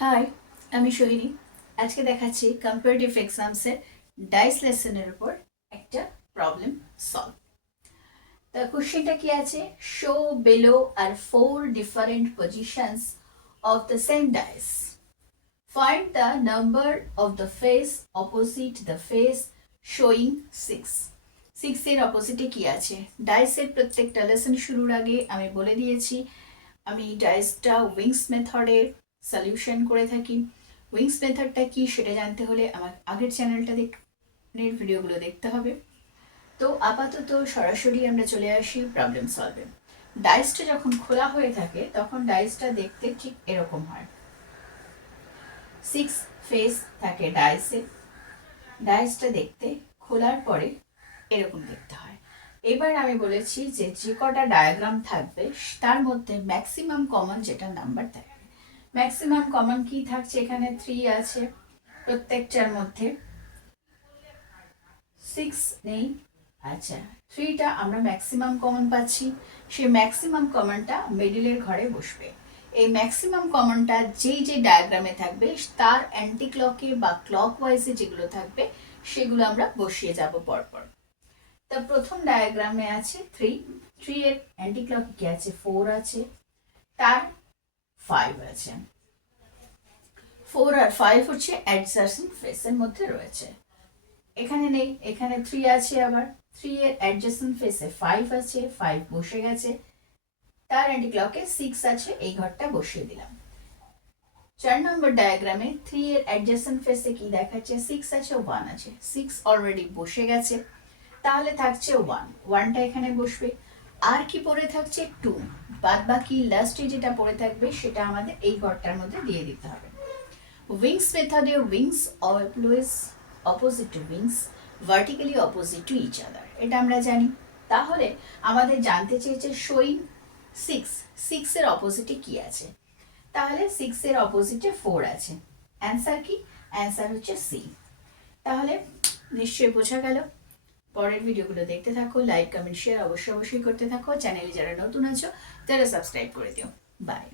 High, আমি সোহিনী। আজকে দেখাচ্ছি কম্পারেটিভ এক্সামসের ডাইস লেসনের উপর একটা প্রবলেম সলভ। তা কোশ্চেনটা কি আছে? Show below are 4 different positions of the same dice. Find the number of the face opposite the face showing 6। 6 এর অপোজিটে কি আছে? ডাইসের প্রত্যেকটা লেসন শুরুর আগে আমি বলে দিয়েছি আমি ডাইসটা উইংস মেথডে সলিউশন করে থাকি। উইংস মেথডটা কি সেটা জানতে হলে আমার আগের চ্যানেলটা ভিডিওগুলো দেখতে হবে। তো আপাতত সরাসরি আমরা চলে আসি প্রবলেম সলভে। ডাইসটা যখন খোলা হয়ে থাকে তখন ডাইসটা দেখতে ঠিক এরকম হয়। 6 ফেস থাকে ডাইসে। ডাইসটা দেখতে খোলার পরে এরকম দেখতে হয়। এবার আমি বলেছি যে যে কটা ডায়াগ্রাম থাকবে তার মধ্যে ম্যাক্সিমাম কমন যেটা নাম্বার থাকবে। ম্যাক্সিমাম কমন কি থাকছে? এখানে 3 আছে, প্রত্যেকটার মধ্যে 6 নেই। আচ্ছা, 3টা আমরা ম্যাক্সিমাম কমন পাচ্ছি। সেই ম্যাক্সিমাম কমনটা মিডিলের ঘরে বসবে। এই ম্যাক্সিমাম কমনটা যেই যে ডায়াগ্রামে থাকবে তার অ্যান্টি ক্লকে বা ক্লক ওয়াইজে যেগুলো থাকবে সেগুলো আমরা বসিয়ে যাব পরপর। তা প্রথম ডায়াগ্রামে আছে 3 এর অ্যান্টি ক্লক কি আছে? 4 আছে, তার 5 আছে। 4 আর 5 হচ্ছে অ্যাডজাসেন্ট ফেসের মধ্যে রয়েছে। এখানে নেই, এখানে 3 আছে, আবার 3 এর অ্যাডজাসেন্ট ফেসে 5 আছে, 5 বসে গেছে। তার অ্যান্টি ক্লকে 6 আছে, এই ঘরটা বসিয়ে দিলাম। 4 নম্বর ডায়াগ্রামে 3 এর অ্যাডজাসেন্ট ফেসে কি দেখাচ্ছে? 6 আছে, 1 আছে। 6 অলরেডি বসে গেছে, তাহলে থাকছে 1, 1টা এখানে বসবে। আর কি পড়ে থাকছে? 2। বাদ বাকি লাস্টে যেটা পড়ে থাকবে সেটা আমাদের এই ঘরটার মধ্যে দিয়ে দিতে হবে। উইংস মেথডে wings always opposite to wings, vertically opposite to each other, এটা আমরা জানি। তাহলে আমাদের জানতে চেয়েছে শোয়িং 6 এর অপোজিটে কি আছে। তাহলে 6 এর অপোজিটে 4 আছে। অ্যান্সার কি? অ্যান্সার হচ্ছে সি। তাহলে নিশ্চয়ই বোঝা গেল। পরের ভিডিওগুলো দেখতে থাকো, লাইক কমেন্ট শেয়ার অবশ্যই করতে থাকো। চ্যানেলে যারা নতুন আছো তারা সাবস্ক্রাইব করে দিও। বাই।